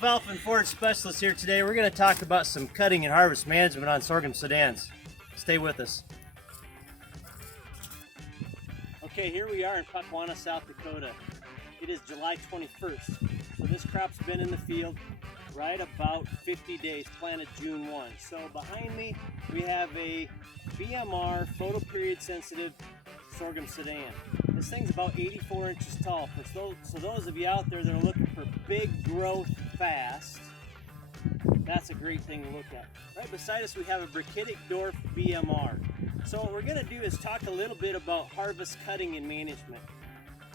Alfalfa and Forage Specialist here today. We're going to talk about some cutting and harvest management on sorghum sedans. Stay with us. Okay, here we are in Puckwana, South Dakota. It is July 21st. So this crop's been in the field right about 50 days, planted June 1. So behind me we have a BMR photoperiod sensitive sorghum sedan. This thing's about 84 inches tall. So those of you out there that are looking for big growth fast, that's a great thing to look at. Right beside us we have a Brachytic dwarf BMR. So what we're going to do is talk a little bit about harvest cutting and management.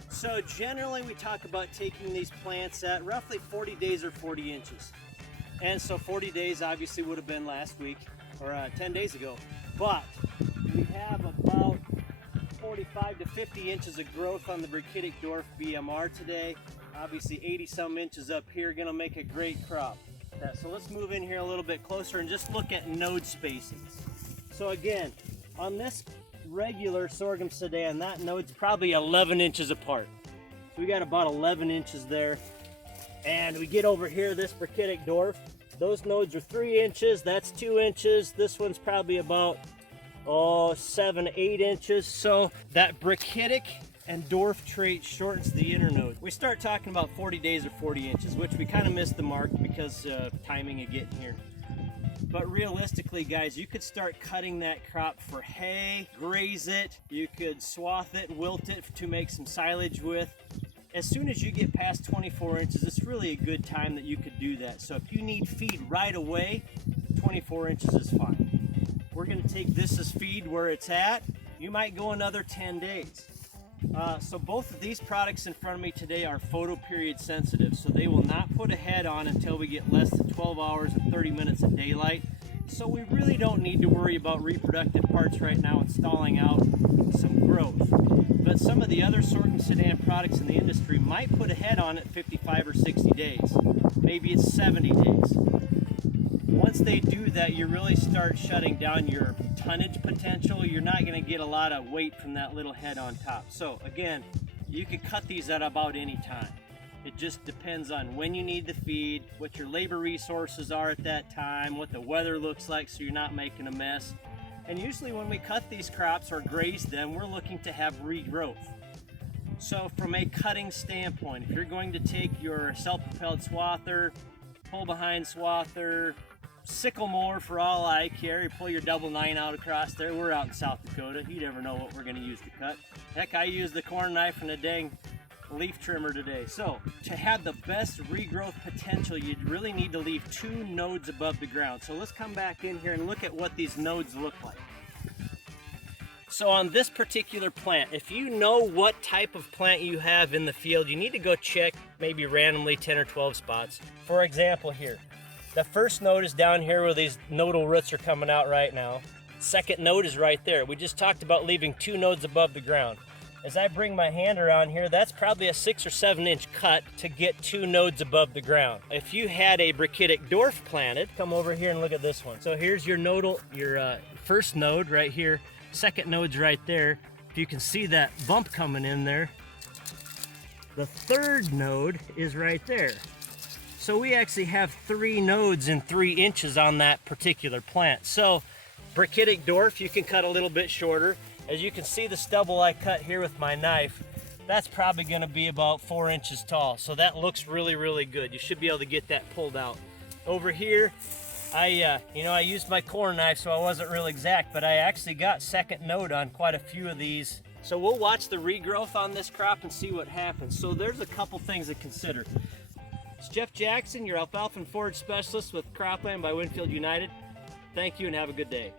So generally we talk about taking these plants at roughly 40 days or 40 inches. And so 40 days obviously would have been last week or 10 days ago. But we have about 45 to 50 inches of growth on the Brachytic dwarf BMR today. Obviously 80 some inches up here, going to make a great crop. So let's move in here a little bit closer and just look at node spacings. So again, on this regular sorghum sedan, that node's probably 11 inches apart. So we got about 11 inches there. And we get over here, this Brachytic dwarf, those nodes are 3 inches, that's 2 inches. This one's probably about 7, 8 inches. So that Brachytic and dwarf trait shortens the internode. We start talking about 40 days or 40 inches, which we kind of missed the mark because timing of getting here. But realistically, guys, you could start cutting that crop for hay, graze it, you could swath it, wilt it to make some silage with. As soon as you get past 24 inches, it's really a good time that you could do that. So if you need feed right away, 24 inches is fine. We're gonna take this as feed where it's at. You might go another 10 days. So both of these products in front of me today are photoperiod sensitive, so they will not put a head on until we get less than 12 hours and 30 minutes of daylight. So we really don't need to worry about reproductive parts right now and stalling out some growth. But some of the other sorghum sedan products in the industry might put a head on at 55 or 60 days. Maybe it's 70 days. Once they do that, you really start shutting down your tonnage potential. You're not going to get a lot of weight from that little head on top. So again, you can cut these at about any time. It just depends on when you need the feed, what your labor resources are at that time, what the weather looks like so you're not making a mess. And usually when we cut these crops or graze them, we're looking to have regrowth. So from a cutting standpoint, if you're going to take your self-propelled swather, pull behind swather, sickle mower for all I care, you pull your double 9 out across there. We're out in South Dakota. You never know what we're going to use to cut. Heck, I used the corn knife and a dang leaf trimmer today. So to have the best regrowth potential, you really need to leave 2 nodes above the ground. So let's come back in here and look at what these nodes look like. So on this particular plant, if you know what type of plant you have in the field, you need to go check maybe randomly 10 or 12 spots. For example here, the first node is down here where these nodal roots are coming out right now. Second node is right there. We just talked about leaving 2 nodes above the ground. As I bring my hand around here, that's probably a 6 or 7 inch cut to get 2 nodes above the ground. If you had a Brachytic dwarf planted, come over here and look at this one. So here's your nodal, your first node right here. Second node's right there. If you can see that bump coming in there. The third node is right there. So we actually have 3 nodes in 3 inches on that particular plant. So Brachytic dwarf, you can cut a little bit shorter. As you can see the stubble I cut here with my knife, that's probably gonna be about 4 inches tall. So that looks really, really good. You should be able to get that pulled out. Over here, I used my corn knife, so I wasn't real exact, but I actually got second node on quite a few of these. So we'll watch the regrowth on this crop and see what happens. So there's a couple things to consider. It's Jeff Jackson, your Alfalfa and Forage Specialist with Cropland by Winfield United. Thank you and have a good day.